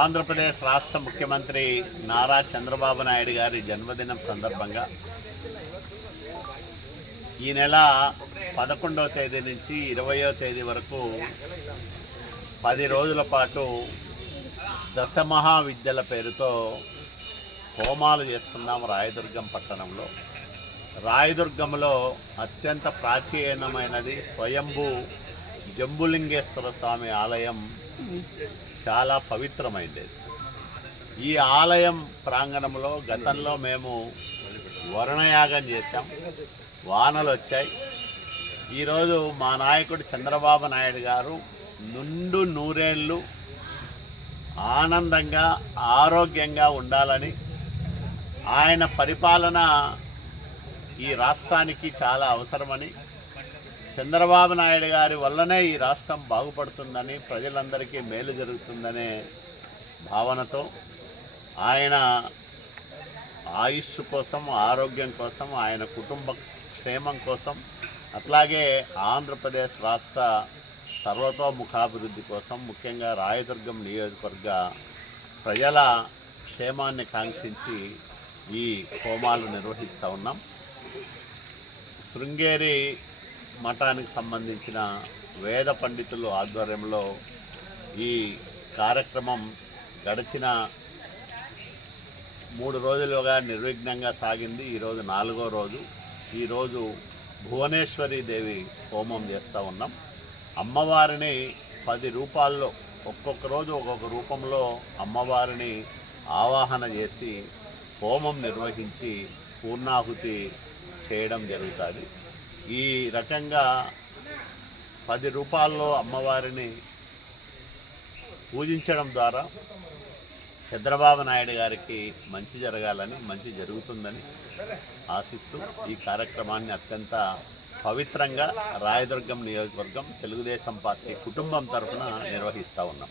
ఆంధ్రప్రదేశ్ రాష్ట్ర ముఖ్యమంత్రి నారా చంద్రబాబు నాయుడు గారి జన్మదినం సందర్భంగా ఈ నెల 11వ తేదీ నుంచి 20వ తేదీ వరకు 10 రోజుల పాటు దశమహావిద్యల పేరుతో హోమాలు చేస్తున్నాం రాయదుర్గం పట్టణంలో. రాయదుర్గంలో అత్యంత ప్రాచీనమైనది స్వయంభూ జంబులింగేశ్వర స్వామి ఆలయం చాలా పవిత్రమైనది. ఈ ఆలయం ప్రాంగణంలో గతంలో మేము వరుణయాగం చేశాం, వానలు వచ్చాయి. ఈరోజు మా నాయకుడు చంద్రబాబు నాయుడు గారు నిండు నూరేళ్ళు ఆనందంగా ఆరోగ్యంగా ఉండాలని, ఆయన పరిపాలన ఈ రాష్ట్రానికి చాలా అవసరమని, చంద్రబాబు నాయుడు గారి వల్లనే ఈ రాష్ట్రం బాగుపడుతుందని, ప్రజలందరికీ మేలు జరుగుతుందనే భావనతో ఆయన ఆయుష్ కోసం, ఆరోగ్యం కోసం, ఆయన కుటుంబ క్షేమం కోసం, అట్లాగే ఆంధ్రప్రదేశ్ రాష్ట్ర సర్వతోముఖాభివృద్ధి కోసం, ముఖ్యంగా రాయదుర్గం నియోజకవర్గ ప్రజల క్షేమాన్ని కాంక్షించి ఈ హోమాలు నిర్వహిస్తూ ఉన్నాం. శృంగేరి మఠానికి సంబంధించిన వేద పండితులు ఆధ్వర్యంలో ఈ కార్యక్రమం గడిచిన 3 రోజులుగా నిర్విఘ్నంగా సాగింది. ఈరోజు 4వ రోజు. ఈరోజు భువనేశ్వరి దేవి హోమం చేస్తూ ఉన్నాం. అమ్మవారిని 10 రూపాల్లో ఒక్కొక్క రోజు ఒక్కొక్క రూపంలో అమ్మవారిని ఆవాహన చేసి హోమం నిర్వహించి పూర్ణాహుతి చేయడం జరుగుతుంది. ఈ రకంగా 10 రూపాల్లో అమ్మవారిని పూజించడం ద్వారా చంద్రబాబు నాయుడు గారికి మంచి జరగాలని, మంచి జరుగుతుందని ఆశిస్తూ ఈ కార్యక్రమాన్ని అత్యంత పవిత్రంగా రాయదుర్గం నియోజకవర్గం తెలుగుదేశం పార్టీ కుటుంబం తరఫున నిర్వహిస్తూ ఉన్నాం.